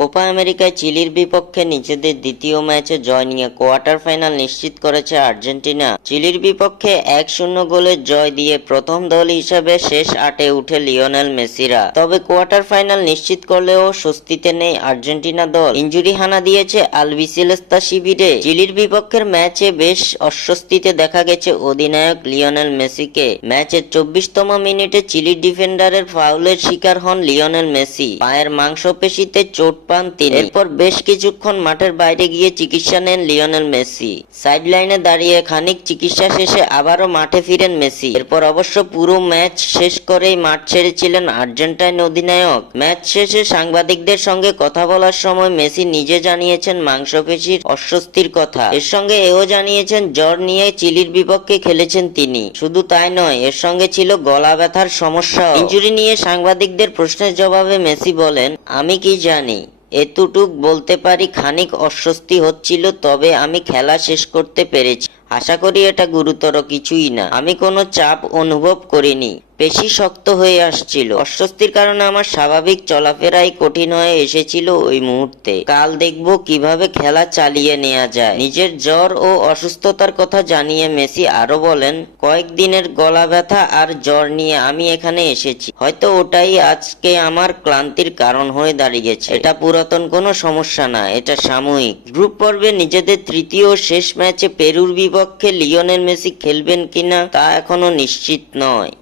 Copa আমেরিকায় চিলির বিপক্ষে নিজেদের দ্বিতীয় ম্যাচে জয় নিয়ে কোয়ার্টার ফাইনাল নিশ্চিত করেছে আর্জেন্টিনা। চিলির বিপক্ষে 1-0 গোলের জয় দিয়ে প্রথম দল হিসেবে শেষ 8-এ উঠে লিওনেল মেসিরা। তবে কোয়ার্টার ফাইনাল নিশ্চিত করলেও স্বস্তিতে নেই আর্জেন্টিনা দল। ইনজুরি হানা দিয়েছে আলবিসেলেস্তা শিবিরে। চিলির বিপক্ষের ম্যাচে বেশ অস্বস্তিতে দেখা গেছে অধিনায়ক লিওনেল মেসিকে। ম্যাচের 24তম মিনিটে চিলির ডিফেন্ডারের ফাউলের শিকার হন লিওনেল মেসি। পায়ের মাংসপেশিতে চোট পান তিনি। এরপর বেশ কিছুক্ষণ মাঠের বাইরে গিয়ে চিকিৎসা নেন লিওনেল মেসি। সাইড লাইনে দাঁড়িয়ে খানিক চিকিৎসা শেষে আবারও মাঠে ফিরেন মেসি। এরপর অবশ্য পুরো ম্যাচ শেষ করেই মাঠ ছেড়েছিলেন আর্জেন্টাইন অধিনায়ক। ম্যাচ শেষে সাংবাদিকদের সঙ্গে কথা বলার সময় মেসি নিজে জানিয়েছেন মাংসপেশির অস্বস্তির কথা। এর সঙ্গে এও জানিয়েছেন জ্বর নিয়ে চিলির বিপক্ষে খেলেছেন তিনি। শুধু তাই নয়, এর সঙ্গে ছিল গলা ব্যথার সমস্যা। ইনজুরি নিয়ে সাংবাদিকদের প্রশ্নের জবাবে মেসি বলেন, আমি কি জানি, এতটুক বলতে পারি খানিক অস্বস্তি হচ্ছিল, তবে আমি খেলা শেষ করতে পেরেছি। আশা করি এটা গুরুতর কিছুই না। আমি কোনো চাপ অনুভব করিনি। পেশি শক্ত হয়ে আসছিল। অস্বস্তির কারণে আমার স্বাভাবিক চলাফেরাই কঠিন হয়ে এসেছিল ওই মুহূর্তে। কাল দেখব কিভাবে খেলা চালিয়ে নেওয়া যায়। নিজের জ্বর ও অসুস্থতার কথা জানিয়ে মেসি আরো বলেন, কয়েকদিনের গলা ব্যথা আর জ্বর নিয়ে আমি এখানে এসেছি। হয়তো ওটাই আজকে আমার ক্লান্তির কারণ হয়ে দাঁড়িয়েছে। এটা পুরাতন কোনো সমস্যা না, এটা সাময়িক। গ্রুপ পর্বে নিজেদের তৃতীয় ও শেষ ম্যাচে পেরুর বিপক্ষে লিওনেল মেসি খেলবেন কিনা তা এখনো নিশ্চিত নয়।